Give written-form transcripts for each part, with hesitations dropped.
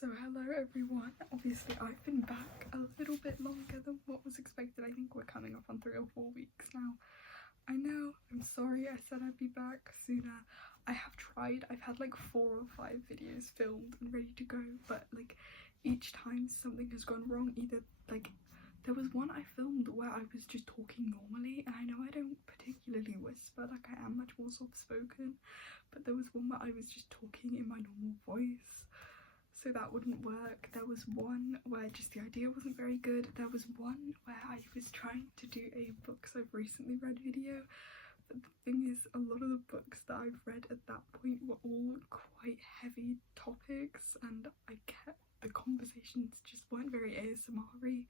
So hello everyone, obviously I've been back a little bit longer than what was expected. I think we're coming up on 3 or 4 weeks now. I know, I'm sorry I said I'd be back sooner. I have tried, I've had like 4 or 5 videos filmed and ready to go, but like each time something has gone wrong. Either like there was one I filmed where I was just talking normally, and I know I don't particularly whisper, like I am much more soft spoken, but there was one where I was just talking in my normal voice, so that wouldn't work. There was one where just the idea wasn't very good. There was one where I was trying to do a books I've recently read video, but the thing is, a lot of the books that I've read at that point were all quite heavy topics, and the conversations just weren't very ASMR-y.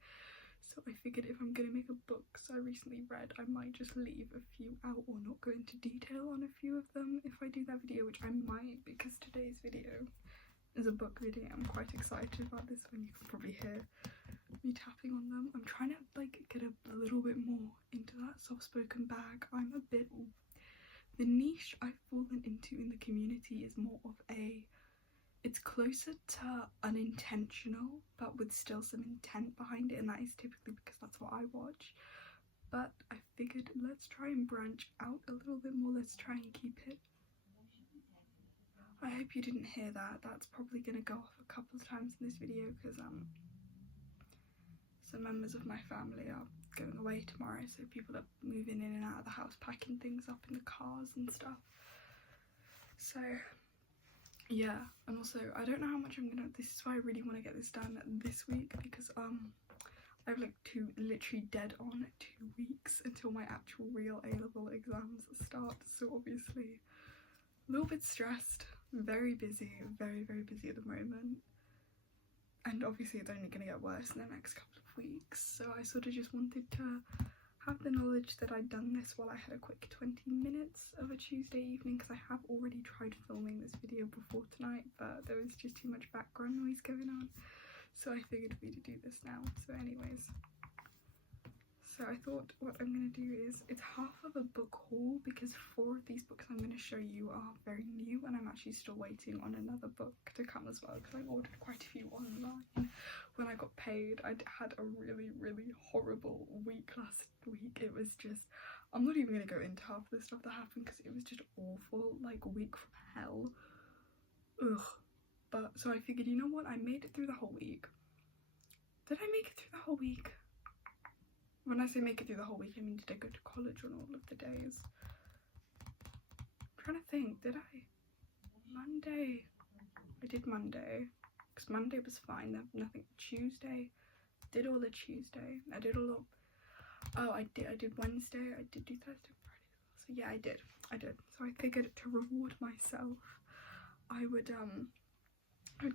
So I figured if I'm gonna make a books I recently read, I might just leave a few out or not go into detail on a few of them if I do that video, which I might, because today's video is a book video. I'm quite excited about this one. You can probably hear me tapping on them. I'm trying to like get a little bit more into that soft-spoken bag. I'm a bit, the niche I've fallen into in the community is more of it's closer to unintentional but with still some intent behind it, and that is typically because that's what I watch. But I figured let's try and branch out a little bit more. Let's try and keep it. I hope you didn't hear that. That's probably gonna go off a couple of times in this video because some members of my family are going away tomorrow, so people are moving in and out of the house, packing things up in the cars and stuff. So yeah, and also I don't know how much this is why I really want to get this done this week, because I have like literally dead on 2 weeks until my actual real A-level exams start, so obviously a little bit stressed, very busy, very busy at the moment, and obviously it's only going to get worse in the next couple of weeks. So I sort of just wanted to have the knowledge that I'd done this while I had a quick 20 minutes of a Tuesday evening, because I have already tried filming this video before tonight, but there was just too much background noise going on, so I figured we'd do this now. So anyways, so I thought what I'm going to do is, it's half of a book haul because 4 of these books I'm going to show you are very new, and I'm actually still waiting on another book to come as well, because I ordered quite a few online when I got paid. I'd had a really horrible week last week. It was just, I'm not even going to go into half of the stuff that happened because it was just awful, like week from hell. Ugh. But so I figured, you know what, I made it through the whole week. Did I make it through the whole week? When I say make it through the whole week, I mean did I go to college on all of the days? I'm trying to think, did I? Monday. I did Monday, because Monday was fine, there was nothing. Tuesday, did all the Tuesday. I did all of, oh I did Wednesday, I did do Thursday, Friday. So yeah, I did. So I figured to reward myself, I would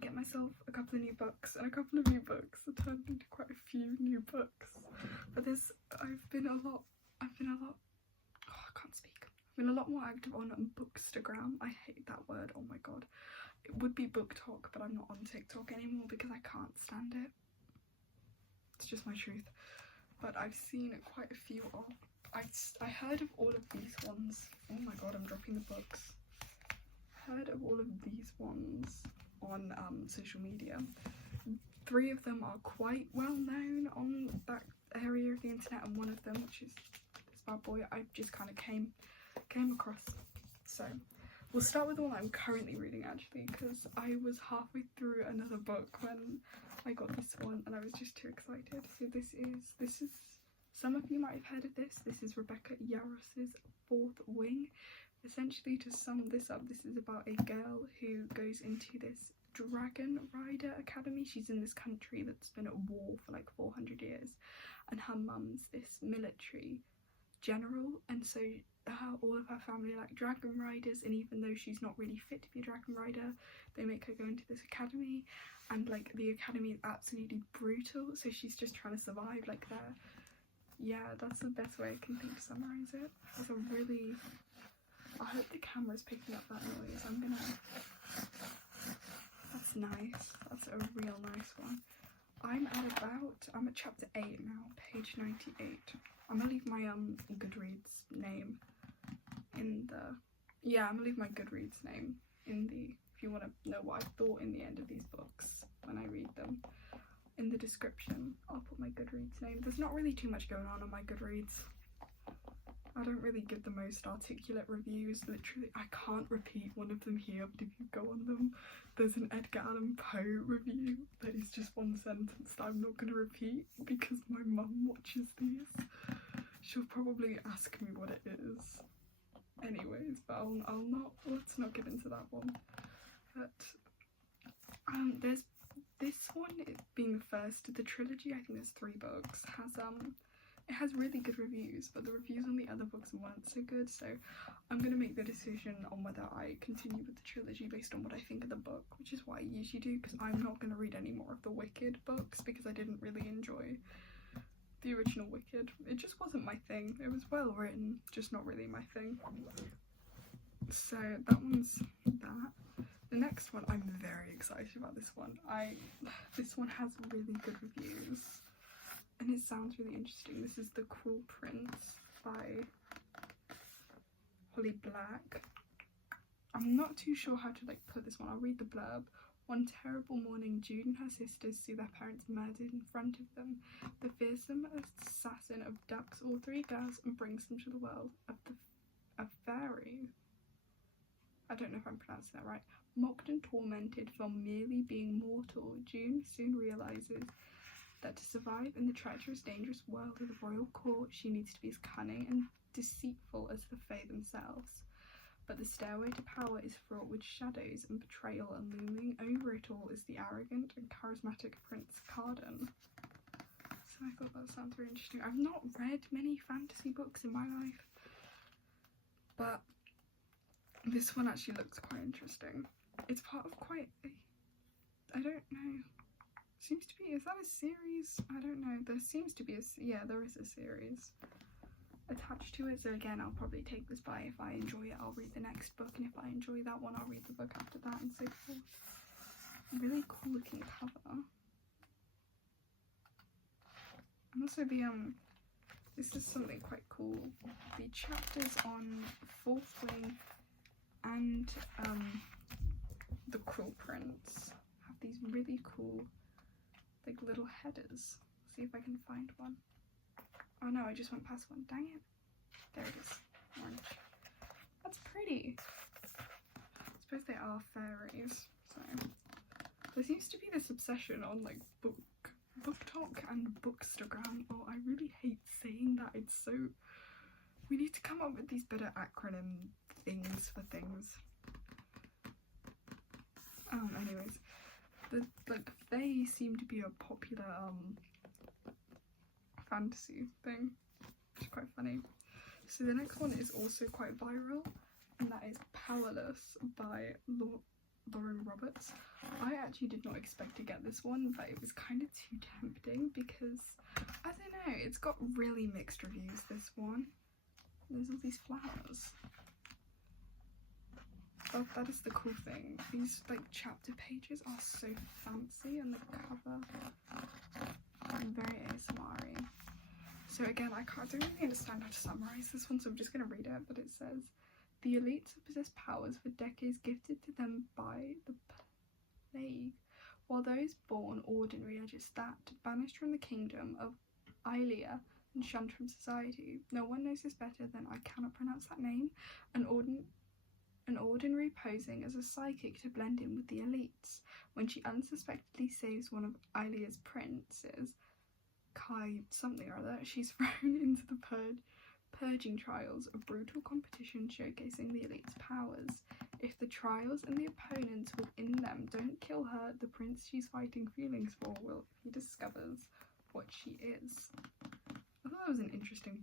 get myself a couple of new books, and a couple of new books that turned into quite a few new books. But I've been a lot, oh, I can't speak. I've been a lot more active on Bookstagram. I hate that word, oh my god. It would be BookTok, but I'm not on TikTok anymore because I can't stand it. It's just my truth. But I've seen quite a few of, I heard of all of these ones. Oh my god, I'm dropping the books. Heard of all of these ones on social media. 3 of them are quite well known on that area of the internet, and one of them, which is this bad boy, I just kind of came across. So we'll start with the one I'm currently reading, actually, because I was halfway through another book when I got this one and I was just too excited. So this is some of you might have heard of this. This is Rebecca Yarros's 4th Wing. Essentially, to sum this up, this is about a girl who goes into this dragon rider academy. She's in this country that's been at war for like 400 years, and her mum's this military general, and so all of her family are like dragon riders, and even though she's not really fit to be a dragon rider, they make her go into this academy, and like the academy is absolutely brutal, so she's just trying to survive like there. Yeah, that's the best way I can think to summarize it. It's a really, I hope the camera's picking up that noise. That's nice. That's a real nice one. I'm at chapter 8 now, page 98. I'm gonna leave my Goodreads name in the, yeah, I'm gonna leave my Goodreads name in the, if you want to know what I thought in the end of these books. when I read them. In the description, I'll put my Goodreads name. There's not really too much going on my Goodreads. I don't really give the most articulate reviews. Literally, I can't repeat one of them here, but if you go on them, there's an Edgar Allan Poe review that is just one sentence that I'm not going to repeat because my mum watches these. She'll probably ask me what it is. Anyways, but let's not get into that one. But there's this one, it being the first of the trilogy. I think there's 3 books. It has really good reviews, but the reviews on the other books weren't so good, so I'm going to make the decision on whether I continue with the trilogy based on what I think of the book, which is what I usually do, because I'm not going to read any more of the Wicked books because I didn't really enjoy the original Wicked. It just wasn't my thing. It was well written, just not really my thing. So that one's that. The next one, I'm very excited about this one. This one has really good reviews. And it sounds really interesting. This is The Cruel Prince by Holly Black. I'm not too sure how to put this one. I'll read the blurb. One terrible morning, Jude and her sisters see their parents murdered in front of them. The fearsome assassin abducts all 3 girls and brings them to the world of a fairy. I don't know if I'm pronouncing that right. Mocked and tormented for merely being mortal, June soon realises that to survive in the treacherous, dangerous world of the royal court, she needs to be as cunning and deceitful as the Fae themselves. But the stairway to power is fraught with shadows and betrayal, and looming over it all is the arrogant and charismatic Prince Cardan. So I thought that sounds very interesting. I've not read many fantasy books in my life, but this one actually looks quite interesting. It's part of quite a, I don't know, seems to be, is that a series? I don't know. There seems to be there is a series attached to it. So again, I'll probably take this by. If I enjoy it, I'll read the next book, and if I enjoy that one, I'll read the book after that, and so forth. Really cool looking cover. And also this is something quite cool. The chapters on Fourth Wing and The Cruel Prince have these really cool little headers. See if I can find one. Oh no, I just went past one. Dang it. There it is. Orange. That's pretty. I suppose they are fairies. So there seems to be this obsession on BookTok and Bookstagram. Oh, I really hate saying that. It's so, we need to come up with these better acronym things for things. Anyways, they seem to be a popular fantasy thing, which is quite funny. So the next one is also quite viral, and that is Powerless by Lauren Roberts. I actually did not expect to get this one, but it was kind of too tempting because, I don't know, it's got really mixed reviews, this one. There's all these flowers. But that is the cool thing. These chapter pages are so fancy, and the cover very ASMR-y. So again, I don't really understand how to summarize this one, so I'm just going to read it. But it says, the elites have possessed powers for decades gifted to them by the plague, while those born ordinary are just that, banished from the kingdom of Ilea and shunned from society. No one knows this better than, I cannot pronounce that name, an ordinary posing as a psychic to blend in with the elites. When she unsuspectedly saves one of Ilea's princes, Kai something or other, she's thrown into the purging trials, a brutal competition showcasing the elites' powers. If the trials and the opponents within them don't kill her, the prince she's fighting feelings for will, he discovers what she is. I thought that was an interesting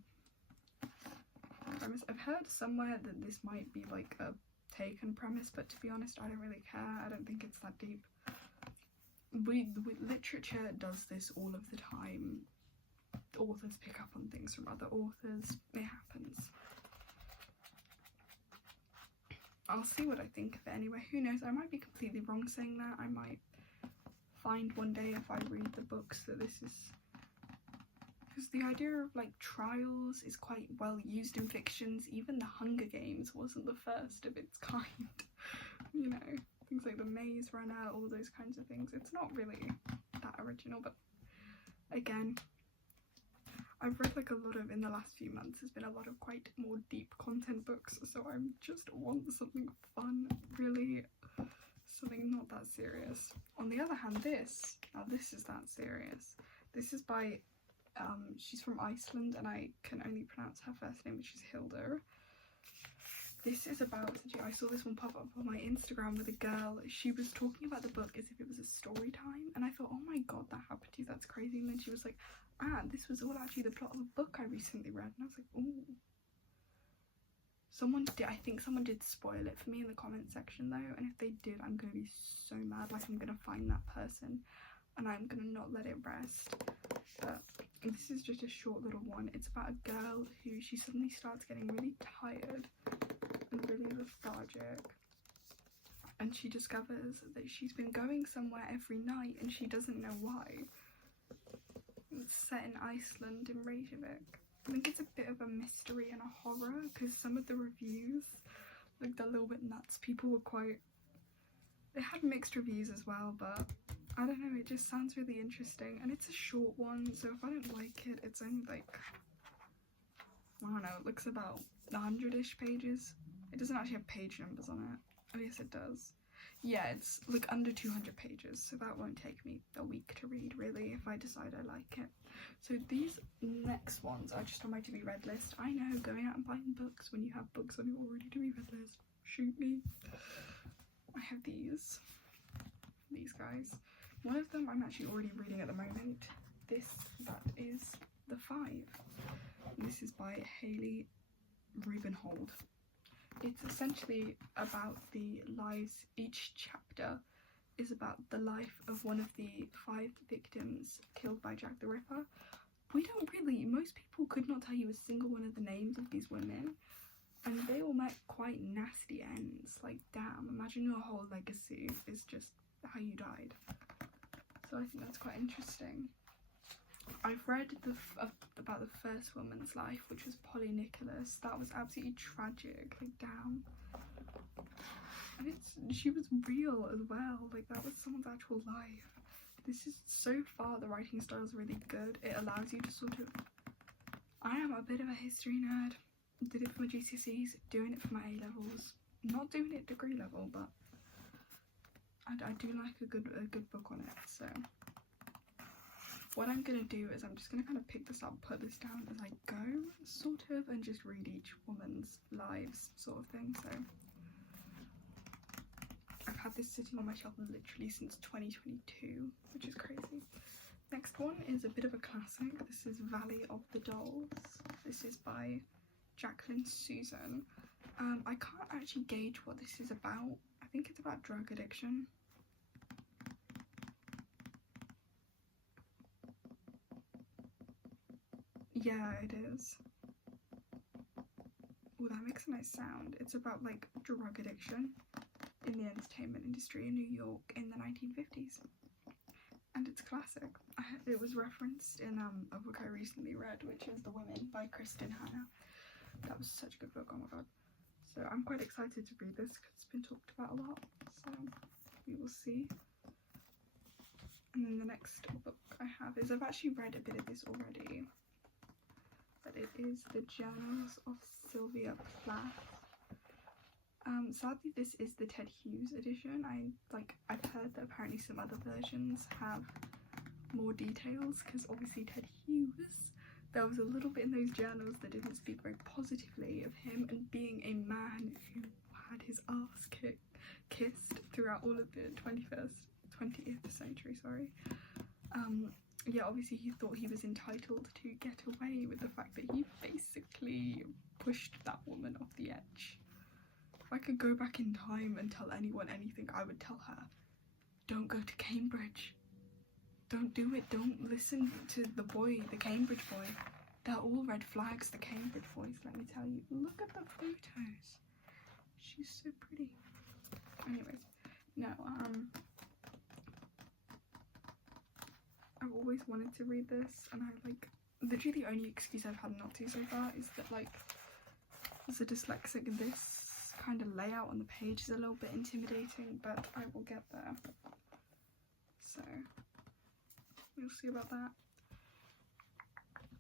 premise. I've heard somewhere that this might be a taken premise, but to be honest, I don't really care. I don't think it's that deep. Literature does this all of the time. Authors pick up on things from other authors. It happens. I'll see what I think of it anyway. Who knows? I might be completely wrong saying that. I might find one day if I read the books that this is, because the idea of trials is quite well used in fictions. Even The Hunger Games wasn't the first of its kind. You know, things like The Maze Runner, all those kinds of things. It's not really that original, but again, I've read like a lot of, in the last few months, there's been a lot of quite more deep content books, so I just want something fun, really, something not that serious. On the other hand, this is that serious. This is by, she's from Iceland, and I can only pronounce her first name, which is Hilda. This is about, I saw this one pop up on my Instagram with a girl. She was talking about the book as if it was a story time, and I thought, oh my god, that happened to you, that's crazy. And then she was like, this was all actually the plot of a book I recently read. And I was like, ooh. I think someone did spoil it for me in the comment section though, and if they did, I'm gonna be so mad. Like, I'm gonna find that person and I'm gonna not let it rest. But this is just a short little one. It's about a girl who, she suddenly starts getting really tired and really lethargic, and she discovers that she's been going somewhere every night and she doesn't know why. It's set in Iceland, in Reykjavik. I think it's a bit of a mystery and a horror, because some of the reviews, like, they're a little bit nuts. People were quite, they had mixed reviews as well, but I don't know, it just sounds really interesting. And it's a short one, so if I don't like it, it's only like, I don't know, it looks about 100-ish pages. It doesn't actually have page numbers on it. Oh yes, it does. Yeah, it's like under 200 pages, so that won't take me a week to read, really, if I decide I like it. So these next ones are just on my to-be read list. I know, going out and buying books when you have books on your already to-be read list. Shoot me. I have these guys. One of them I'm actually already reading at the moment. That is The Five. And this is by Hayley Rubenhold. It's essentially about the lives, each chapter is about the life of one of the 5 victims killed by Jack the Ripper. Most people could not tell you a single one of the names of these women, and they all met quite nasty ends. Like, damn, imagine your whole legacy is just how you died. So I think that's quite interesting. I've read about the first woman's life, which was Polly Nicholas. That was absolutely tragic, like, damn. And she was real as well, like, that was someone's actual life. This is, so far the writing style is really good. It allows you to sort of, I am a bit of a history nerd. Did it for my GCSEs, doing it for my A-levels. Not doing it degree level, but I do like a good book on it. So what I'm gonna do is I'm just gonna kind of pick this up, put this down as I go, sort of, and just read each woman's lives, sort of thing. So I've had this sitting on my shelf literally since 2022, which is crazy. Next one is a bit of a classic. This is Valley of the Dolls. This is by Jacqueline Susan. I can't actually gauge what this is about. I think it's about drug addiction. Yeah, it is. Oh, that makes a nice sound. It's about, like, drug addiction in the entertainment industry in New York in the 1950s. And it's classic. It was referenced in a book I recently read, which is The Women by Kristen Hanna. That was such a good book, oh my god. So I'm quite excited to read this because it's been talked about a lot. So we will see. And then the next book I have is, I've actually read a bit of this already, but it is The Journals of Sylvia Plath. Sadly, this is the Ted Hughes edition. I've heard that apparently some other versions have more details, because obviously Ted Hughes, there was a little bit in those journals that didn't speak very positively of him and being a man who had his ass kissed throughout all of the 20th century, sorry. Yeah, obviously he thought he was entitled to get away with the fact that he basically pushed that woman off the edge. If I could go back in time and tell anyone anything, I would tell her, don't go to Cambridge. Don't do it. Don't listen to the Cambridge boy. They're all red flags, the Cambridge boys, let me tell you. Look at the photos. She's so pretty. Anyways, no, I've always wanted to read this, and literally the only excuse I've had not to so far is that, like, as a dyslexic, this kind of layout on the page is a little bit intimidating, but I will get there. So we'll see about that.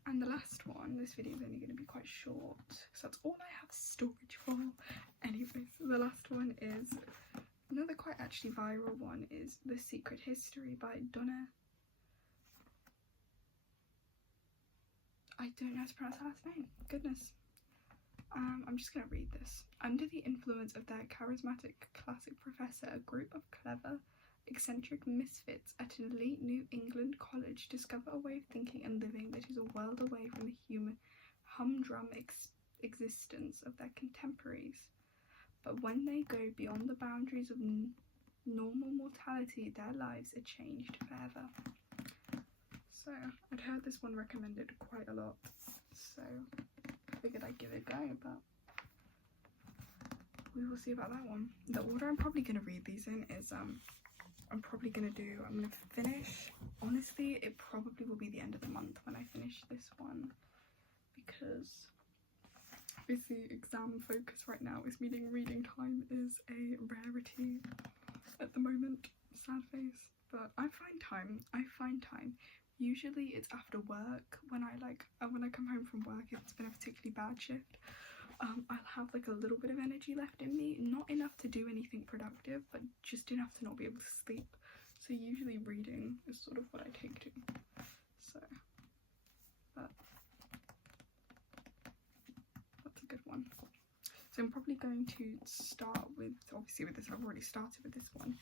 And the last one, this video is only going to be quite short because that's all I have storage for. Anyways, the last one is another quite actually viral one, is The Secret History by Donna. I don't know how to pronounce her last name, goodness. I'm just going to read this. Under the influence of their charismatic classic professor, a group of clever, eccentric misfits at an elite New England college discover a way of thinking and living that is a world away from the human humdrum existence of their contemporaries. But when they go beyond the boundaries of normal mortality, their lives are changed forever. So I'd heard this one recommended quite a lot, so I figured I'd give it a go, but we will see about that one. The order I'm probably going to read these in is I'm going to finish, honestly it probably will be the end of the month when I finish this one, because obviously exam focus right now is meaning reading time is a rarity at the moment, sad face, but I find time. Usually it's after work when I come home from work, if it's been a particularly bad shift. I'll have like a little bit of energy left in me, not enough to do anything productive, but just enough to not be able to sleep. So usually reading is sort of what I take to. So, but that's a good one. So I'm probably going to start with, obviously with this, I've already started with this one.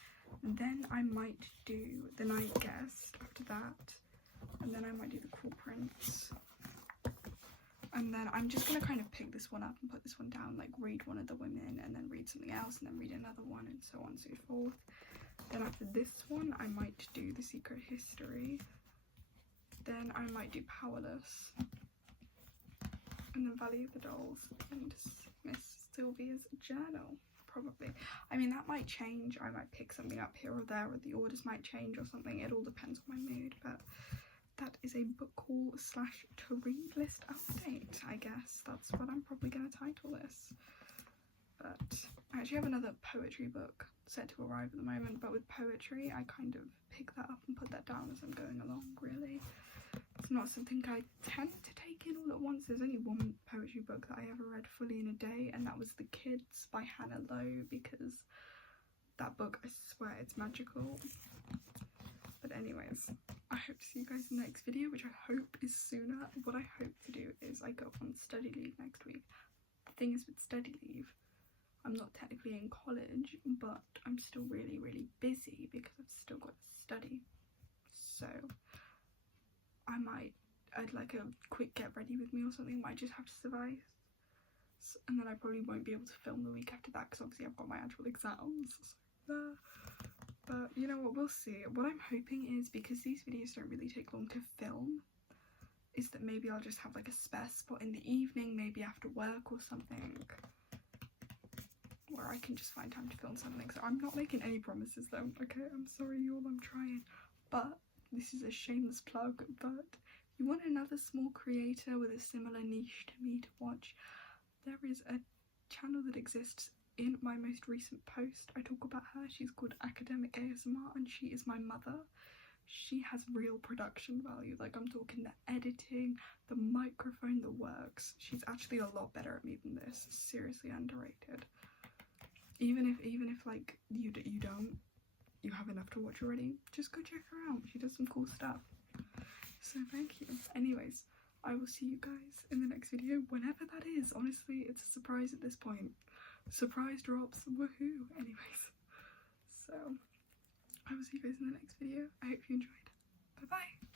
And then I might do The Night Guest after that. And then I might do The Cool Prince. And then I'm just going to kind of pick this one up and put this one down, like read one of the women and then read something else and then read another one and so on and so forth. Then after this one I might do The Secret History. Then I might do Powerless. And then Valley of the Dolls and Miss Sylvia's Journal, probably. I mean, that might change. I might pick something up here or there, or the orders might change or something. It all depends on my mood, but that is a book haul slash to read list update, I guess. That's what I'm probably going to title this. But I actually have another poetry book set to arrive at the moment, but with poetry I kind of pick that up and put that down as I'm going along, really. It's not something I tend to take in all at once. There's only one poetry book that I ever read fully in a day, and that was The Kids by Hannah Lowe, because that book, I swear, it's magical. But anyways, I hope to see you guys in the next video, which I hope is sooner. What I hope to do is I go on study leave next week. The thing is with study leave, I'm not technically in college, but I'm still really, really busy because I've still got to study. So I'd like a quick get ready with me or something, might just have to survive. And then I probably won't be able to film the week after that because obviously I've got my actual exams. So, but you know what, we'll see. What I'm hoping is, because these videos don't really take long to film, is that maybe I'll just have like a spare spot in the evening, maybe after work or something, where I can just find time to film something. So I'm not making any promises though, okay? I'm sorry y'all, I'm trying. But this is a shameless plug, but if you want another small creator with a similar niche to me to watch, there is a channel that exists in my most recent post. I talk about her. She's called Academic ASMR and she is my mother. She has real production value, like I'm talking the editing, the microphone, the works. She's actually a lot better at me than this. Seriously underrated. Even if like you have enough to watch already, just go check her out. She does some cool stuff. So thank you. Anyways, I will see you guys in the next video, whenever that is. Honestly, it's a surprise at this point. Surprise drops, woohoo. Anyways, so I will see you guys in the next video. I hope you enjoyed. Bye bye.